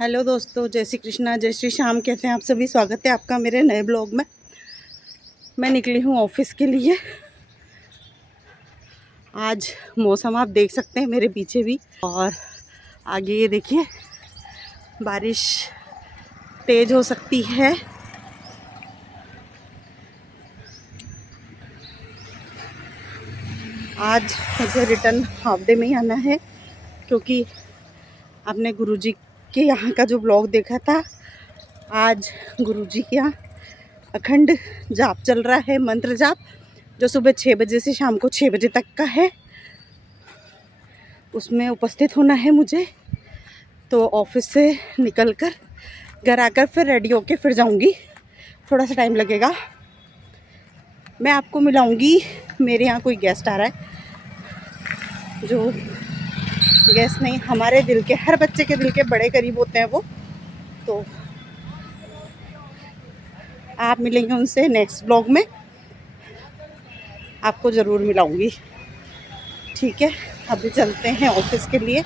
हेलो दोस्तों, जय श्री कृष्णा, जय श्री श्याम। कैसे हैं आप सभी? स्वागत है आपका मेरे नए ब्लॉग में। मैं निकली हूँ ऑफिस के लिए। आज मौसम आप देख सकते हैं मेरे पीछे भी, और आगे ये देखिए बारिश तेज हो सकती है। आज मुझे रिटर्न हाफ डे में ही आना है, क्योंकि आपने गुरुजी के यहाँ का जो ब्लॉग देखा था, आज गुरुजी के यहाँ अखंड जाप चल रहा है, मंत्र जाप, जो सुबह 6 बजे से शाम को 6 बजे तक का है। उसमें उपस्थित होना है मुझे। तो ऑफिस से निकलकर घर आकर फिर रेडी होके फिर जाऊंगी। थोड़ा सा टाइम लगेगा। मैं आपको मिलाऊंगी। मेरे यहाँ कोई गेस्ट आ रहा है, जो गेस्ट नहीं, हमारे दिल के, हर बच्चे के दिल के बड़े करीब होते हैं वो। तो आप मिलेंगे उनसे नेक्स्ट ब्लॉग में, आपको ज़रूर मिलाऊंगी। ठीक है, अभी चलते हैं ऑफिस के लिए,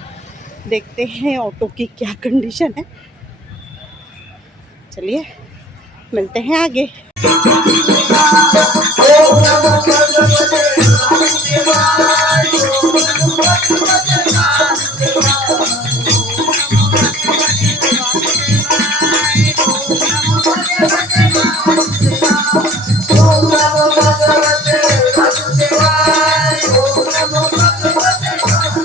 देखते हैं ऑटो की क्या कंडीशन है। चलिए मिलते हैं आगे। भगवते वासुदेवाय ओम नमो भगवते वासुदेवाय।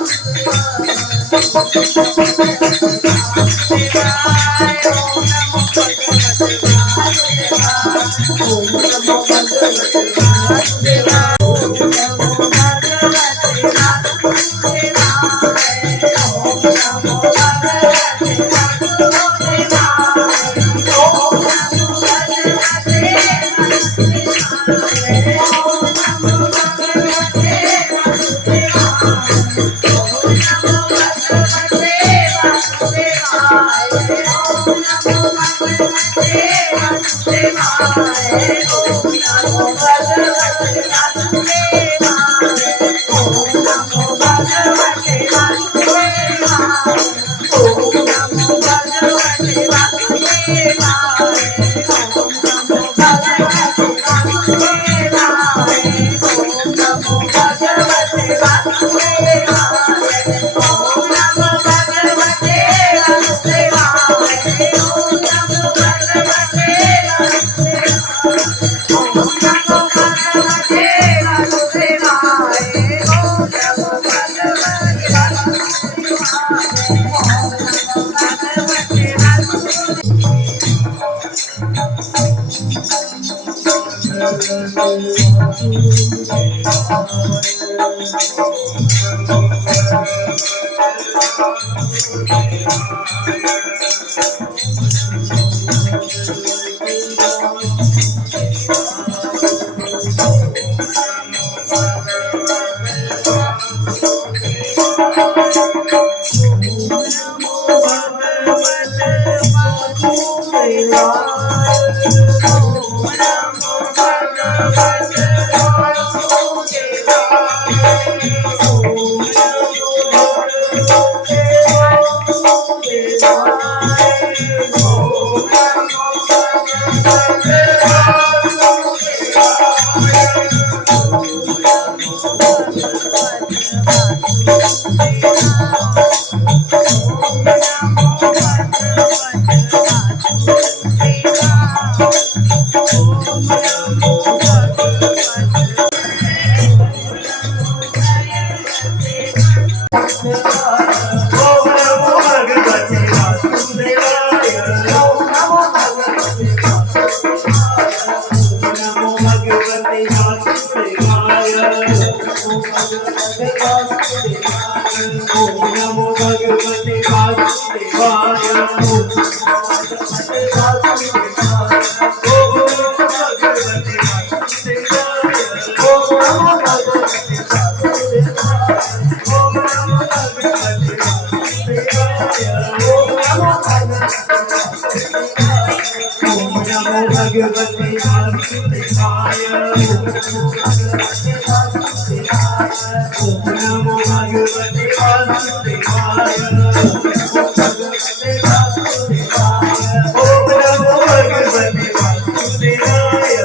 ओम नमो भगवते वासुदेवाय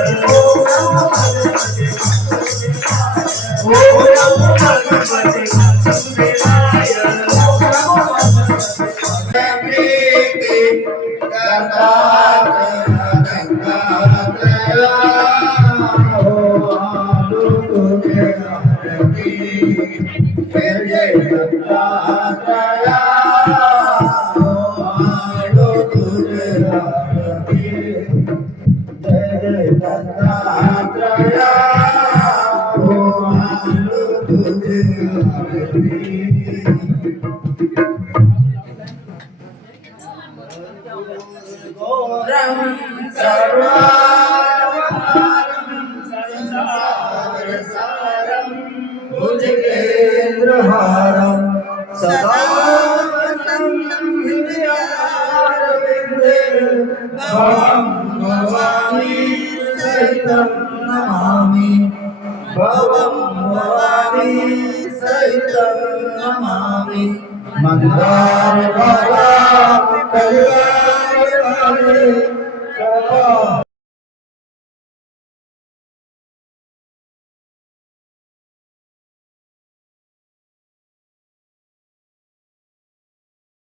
ओम नमो भगवते वासुदेवाय ओम नमो भुजगेन्द्रहारं सदा वसन्तं हृदयारविन्दे भवं भवानी सहितं नमामि भवं भवानी सहितं नमामि मन्दारमाला